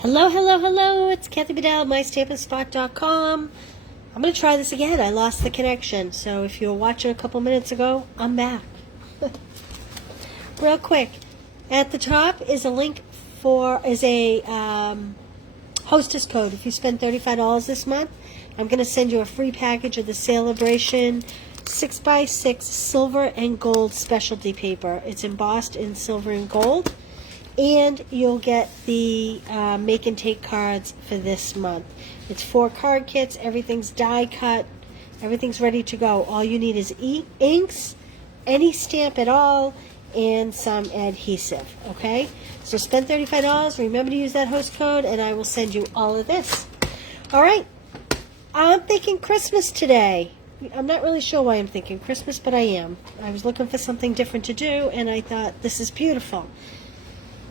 Hello, hello, hello. It's Kathy Bedell, mystampinspot.com. I'm going to try this again. I lost the connection. So if you were watching a couple minutes ago, I'm back. Real quick. At the top is a link is a hostess code. If you spend $35 this month, I'm going to send you a free package of the Celebration 6x6 silver and gold specialty paper. It's embossed in silver and gold. And you'll get the make and take cards for this month. It's 4 card kits. Everything's die cut. Everything's ready to go. All you need is inks, any stamp at all, and some adhesive. Okay? So spend $35. Remember to use that host code, and I will send you all of this. All right. I'm thinking Christmas today. I'm not really sure why I'm thinking Christmas, but I am. I was looking for something different to do, and I thought this is beautiful.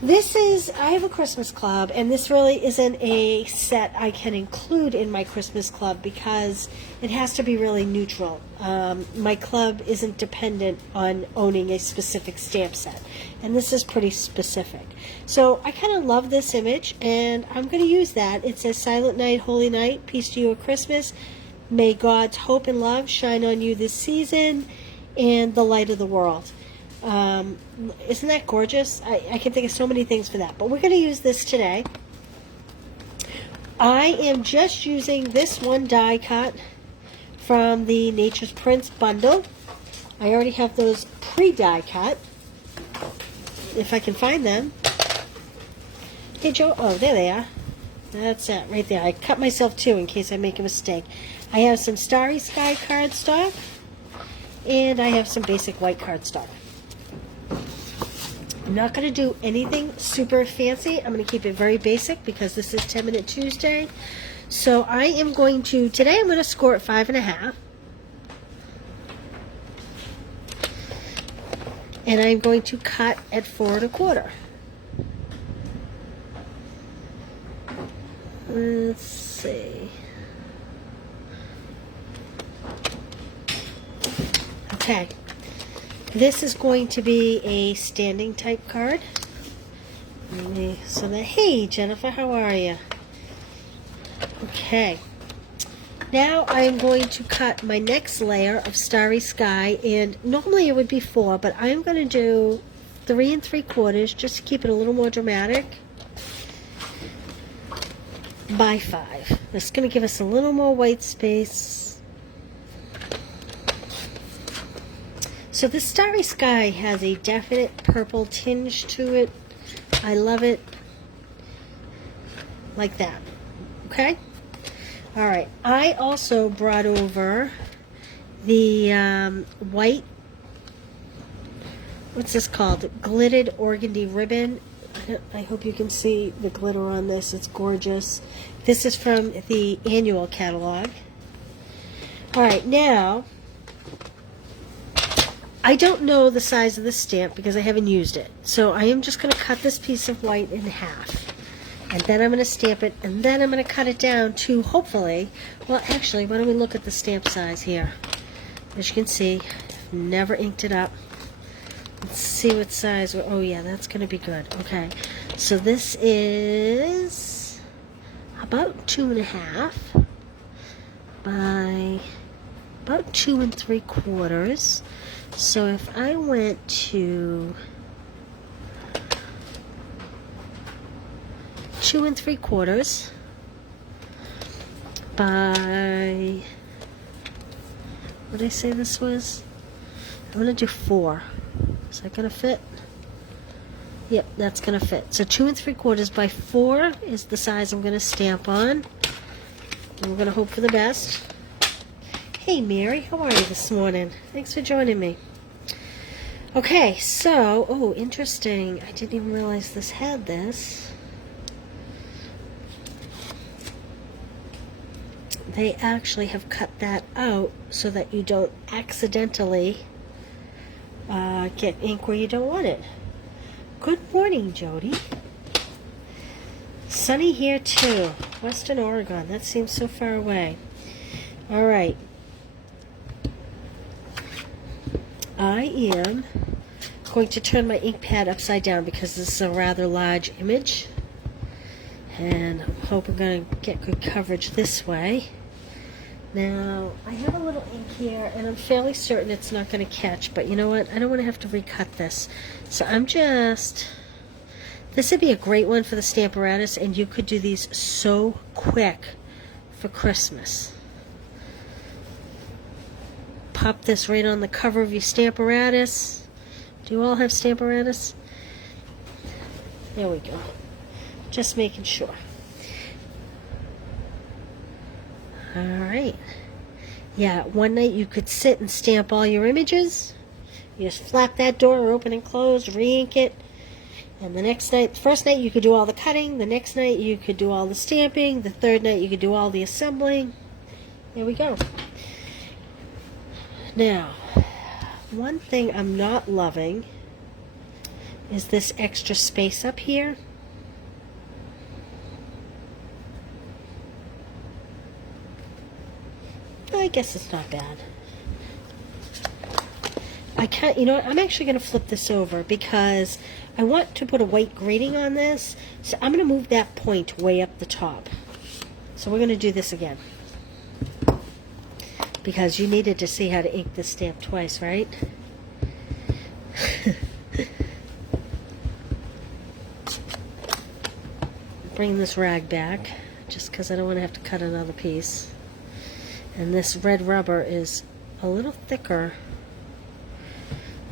I have a Christmas club, and this really isn't a set I can include in my Christmas club because it has to be really neutral. My club isn't dependent on owning a specific stamp set, and this is pretty specific. So I kind of love this image, and I'm going to use that. It says, Silent Night, Holy Night, Peace to you at Christmas. May God's hope and love shine on you this season, and the light of the world. Isn't that gorgeous? I can think of so many things for that, but we're going to use this today. I am just using this one die cut from the Nature's Prints bundle. I already have those pre-die cut, if I can find them. Hey Joe, oh there they are. That's it right there. I cut myself too in case I make a mistake. I have some Starry Sky cardstock, and I have some basic white cardstock. I'm not going to do anything super fancy. I'm going to keep it very basic because this is 10-Minute Tuesday. So I am going to, today I'm going to score at 5.5. And I'm going to cut at 4.25. Let's see. Okay. This is going to be a standing type card. Hey Jennifer, how are you? Okay. Now I am going to cut my next layer of Starry Sky, and normally it would be 4, but I am going to do 3 3/4 just to keep it a little more dramatic by 5. This is going to give us a little more white space. So the Starry Sky has a definite purple tinge to it. I love it like that. Okay? Alright. I also brought over the white, what's this called? Glittered Organdy ribbon. I hope you can see the glitter on this. It's gorgeous. This is from the annual catalog. Alright, now I don't know the size of the stamp because I haven't used it. So I am just going to cut this piece of white in half. And then I'm going to stamp it, and then I'm going to cut it down to, hopefully, well actually, why don't we look at the stamp size here. As you can see, I've never inked it up. Let's see what size, oh yeah, that's going to be good. Okay, so this is about 2.5 by about 2 3/4. So if I went to 2 3/4 by, what did I say this was? I'm going to do 4. Is that going to fit? Yep, that's going to fit. So 2 3/4 by 4 is the size I'm going to stamp on. And we're going to hope for the best. Hey Mary, how are you this morning? Thanks for joining me. Okay, so, oh, interesting. I didn't even realize this had this. They actually have cut that out so that you don't accidentally get ink where you don't want it. Good morning, Jody. Sunny here too. Western Oregon. That seems so far away. All right. I am going to turn my ink pad upside down because this is a rather large image. And I hope we're going to get good coverage this way. Now, I have a little ink here, and I'm fairly certain it's not going to catch, but you know what? I don't want to have to recut this. So I'm just... This would be a great one for the Stamparatus, and you could do these so quick for Christmas. Pop this right on the cover of your Stamparatus. Do you all have Stamparatus? There we go. Just making sure. Alright. Yeah, one night you could sit and stamp all your images. You just flap that door open and close, re-ink it. And the next night, the first night you could do all the cutting. The next night you could do all the stamping. The third night you could do all the assembling. There we go. Now, one thing I'm not loving is this extra space up here. I guess it's not bad. I can't, you know what, I'm actually going to flip this over because I want to put a white grating on this, so I'm going to move that point way up the top. So we're going to do this again. Because you needed to see how to ink this stamp twice, right? Bring this rag back, just because I don't want to have to cut another piece. And this red rubber is a little thicker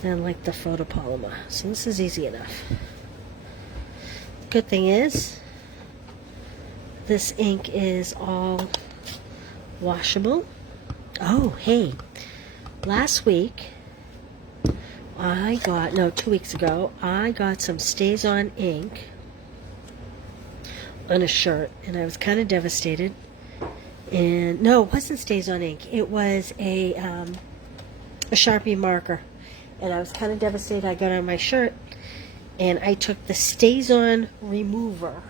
than like the photopolymer, so this is easy enough. Good thing is, this ink is all washable. Oh, hey, last week, 2 weeks ago, I got some Stays On ink on a shirt, and I was kind of devastated. And no, it wasn't Stays On ink. It was a Sharpie marker, and I was kind of devastated. I got on my shirt, and I took the Stays On remover.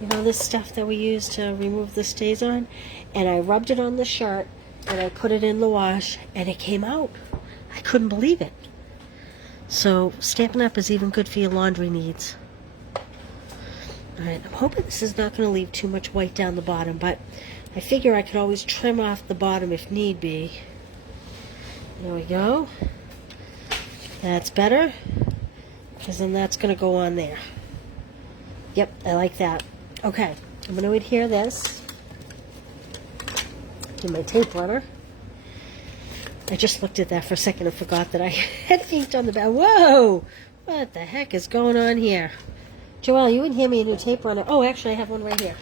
You know, this stuff that we use to remove the Stays On, and I rubbed it on the shirt, and I put it in the wash, and it came out. I couldn't believe it. So Stampin' Up is even good for your laundry needs. Alright, I'm hoping this is not going to leave too much white down the bottom, but I figure I could always trim off the bottom if need be. There we go. That's better, because then that's going to go on there. Yep, I like that. Okay, I'm going to adhere this to my tape runner. I just looked at that for a second and forgot that I had inked on the back. Whoa! What the heck is going on here? Joelle, you wouldn't hear me a new tape runner. Oh, actually, I have one right here.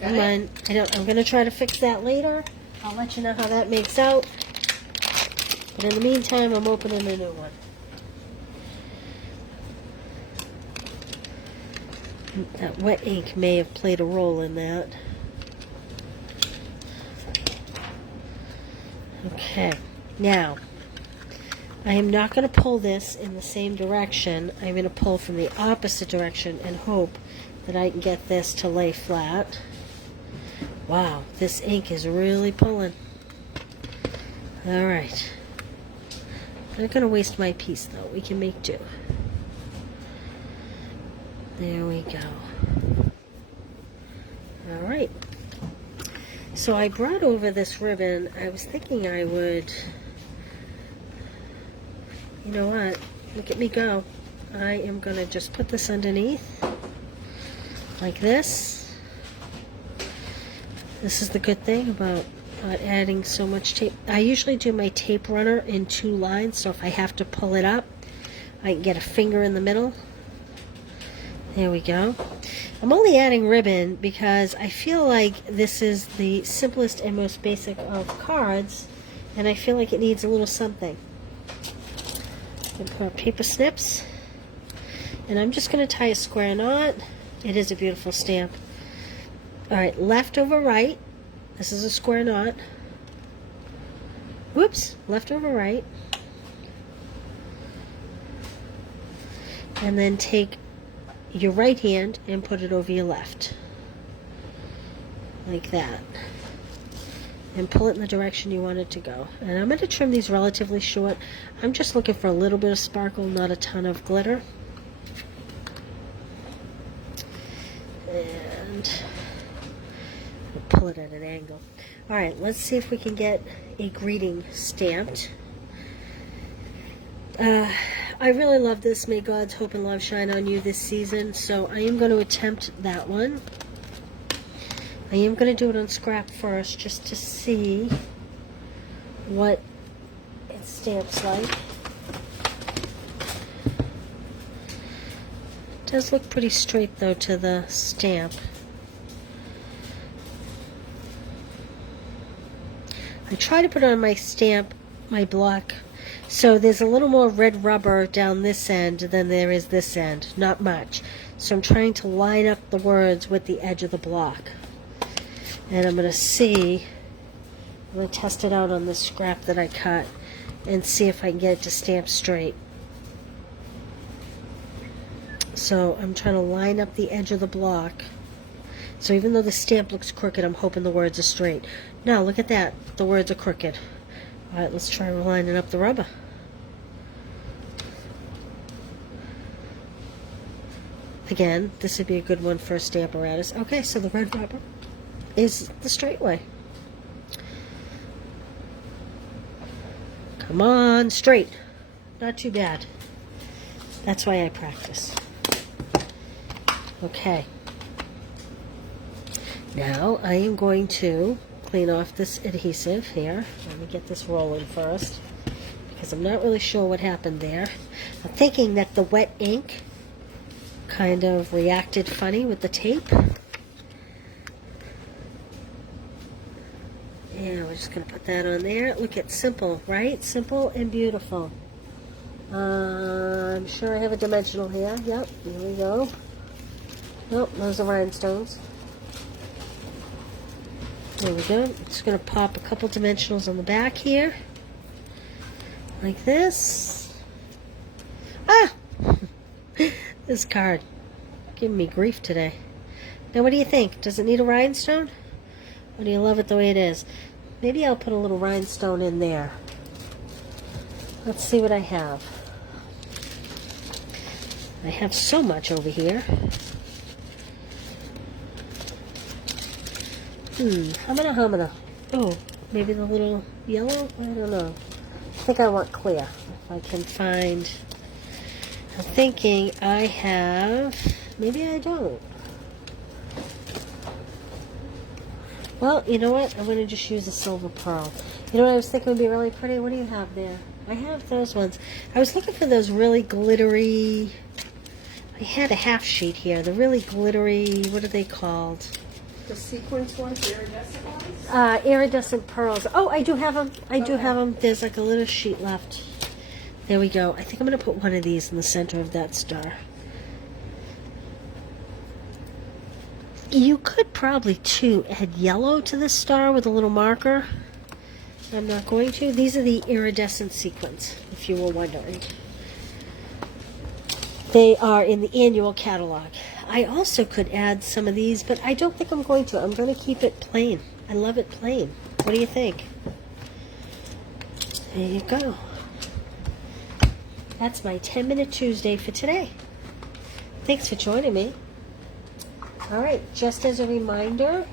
Come on. I'm going to try to fix that later. I'll let you know how that makes out. But in the meantime, I'm opening a new one. That wet ink may have played a role in that. Okay. Now, I am not going to pull this in the same direction. I'm going to pull from the opposite direction and hope that I can get this to lay flat. Wow, this ink is really pulling. Alright. I'm not going to waste my piece though. We can make do. There we go. Alright. So I brought over this ribbon. I was thinking I would... You know what? Look at me go. I am going to just put this underneath like this. This is the good thing about not adding so much tape. I usually do my tape runner in 2 lines, so if I have to pull it up, I can get a finger in the middle. There we go. I'm only adding ribbon because I feel like this is the simplest and most basic of cards, and I feel like it needs a little something. And put our paper snips, and I'm just going to tie a square knot. It is a beautiful stamp. Alright, left over right. This is a square knot. Whoops, left over right. And then take your right hand and put it over your left. Like that. And pull it in the direction you want it to go. And I'm going to trim these relatively short. I'm just looking for a little bit of sparkle, not a ton of glitter. And we'll pull it at an angle. All right, let's see if we can get a greeting stamped. I really love this. May God's hope and love shine on you this season. So I am going to attempt that one. I am going to do it on scrap first just to see what it stamps like. It does look pretty straight though to the stamp. I try to put on my stamp, my block, so there's a little more red rubber down this end than there is this end. Not much. So I'm trying to line up the words with the edge of the block. And I'm going to see, I'm going to test it out on the scrap that I cut and see if I can get it to stamp straight. So I'm trying to line up the edge of the block. So even though the stamp looks crooked, I'm hoping the words are straight. Now look at that, the words are crooked. Alright, let's try lining up the rubber. Again, this would be a good one for a stamp apparatus. Okay, so the red rubber is the straight way. Come on, straight. Not too bad. That's why I practice. Okay. Now I am going to clean off this adhesive here. Let me get this rolling first because I'm not really sure what happened there. I'm thinking that the wet ink kind of reacted funny with the tape. Yeah, we're just going to put that on there. Look, it's simple, right? Simple and beautiful. I'm sure I have a dimensional here. Yep, here we go. Nope, those are rhinestones. There we go. I'm just going to pop a couple dimensionals on the back here. Like this. Ah! This card. Giving me grief today. Now what do you think? Does it need a rhinestone? Or do you love it the way it is? Maybe I'll put a little rhinestone in there. Let's see what I have. I have so much over here. Hamana. Oh, maybe the little yellow? I don't know. I think I want clear. If I can find... I'm thinking I have... Maybe I don't. Well, you know what? I'm going to just use a silver pearl. You know what I was thinking would be really pretty? What do you have there? I have those ones. I was looking for those really glittery... I had a half sheet here. The really glittery... What are they called? The sequence ones, iridescent ones? Iridescent pearls. Oh, I do have them. I do have them. There's like a little sheet left. There we go. I think I'm going to put one of these in the center of that star. You could probably, too, add yellow to this star with a little marker. I'm not going to. These are the iridescent sequins, if you were wondering. They are in the annual catalog. I also could add some of these, but I don't think I'm going to. I'm going to keep it plain. I love it plain. What do you think? There you go. That's my 10-minute Tuesday for today. Thanks for joining me. All right, just as a reminder,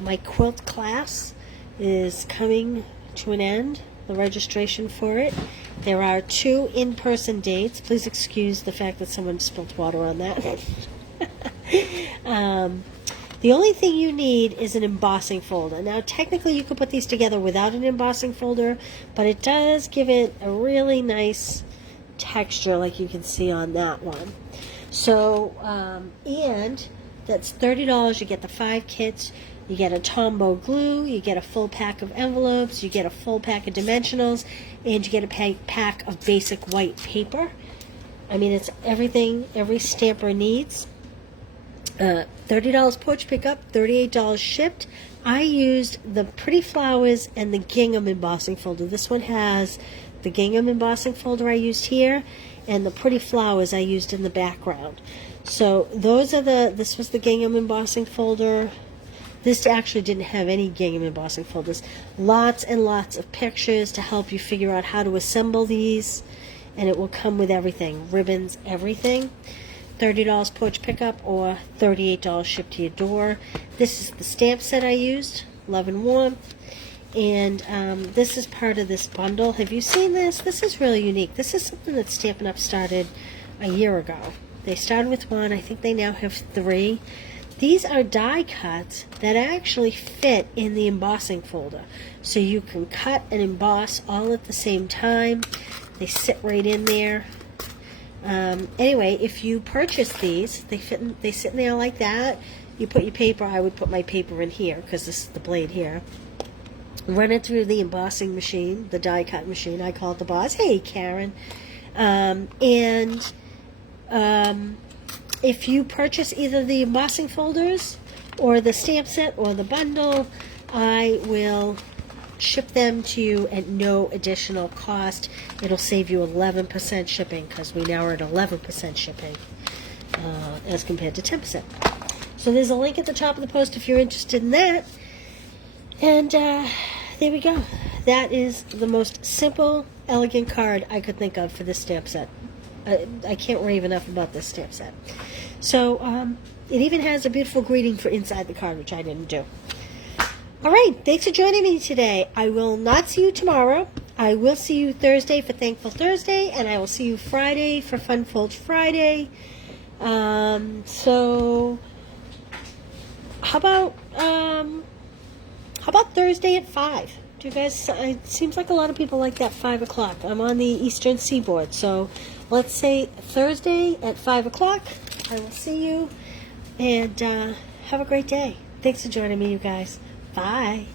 my quilt class is coming to an end, the registration for it. There are 2 in-person dates. Please excuse the fact that someone spilled water on that. The only thing you need is an embossing folder. Now, technically, you could put these together without an embossing folder, but it does give it a really nice texture, like you can see on that one. So, and that's $30. You get the 5 kits. You get a Tombow glue. You get a full pack of envelopes. You get a full pack of dimensionals, and you get a pack of basic white paper. I mean, it's everything every stamper needs. $30 porch pickup, $38 shipped. I used the Pretty Flowers and the gingham embossing folder. This one has the gingham embossing folder I used here, and the Pretty Flowers I used in the background. So those are this was the gingham embossing folder. This actually didn't have any gingham embossing folders. Lots and lots of pictures to help you figure out how to assemble these, and it will come with everything, ribbons, everything. $30 porch pickup or $38 shipped to your door. This is the stamp set I used, Love and Warmth. And this is part of this bundle. Have you seen this? This is really unique. This is something that Stampin' Up! Started a year ago. They started with one. I think they now have 3. These are die cuts that actually fit in the embossing folder. So you can cut and emboss all at the same time. They sit right in there. Anyway, if you purchase these, they sit in there like that. You put your paper. I would put my paper in here because this is the blade here. Run it through the embossing machine, the die cut machine. I call it the boss. Hey, Karen. If you purchase either the embossing folders or the stamp set or the bundle, I will ship them to you at no additional cost. It'll save you 11% shipping because we now are at 11% shipping as compared to 10%. So there's a link at the top of the post if you're interested in that. And there we go. That is the most simple, elegant card I could think of for this stamp set. I can't rave enough about this stamp set. So it even has a beautiful greeting for inside the card, which I didn't do. All right, thanks for joining me today. I will not see you tomorrow. I will see you Thursday for Thankful Thursday, and I will see you Friday for Fun Fold Friday. So how about Thursday at 5? Do you guys? It seems like a lot of people like that 5 o'clock. I'm on the Eastern Seaboard, so let's say Thursday at 5 o'clock. I will see you, and have a great day. Thanks for joining me, you guys. Bye.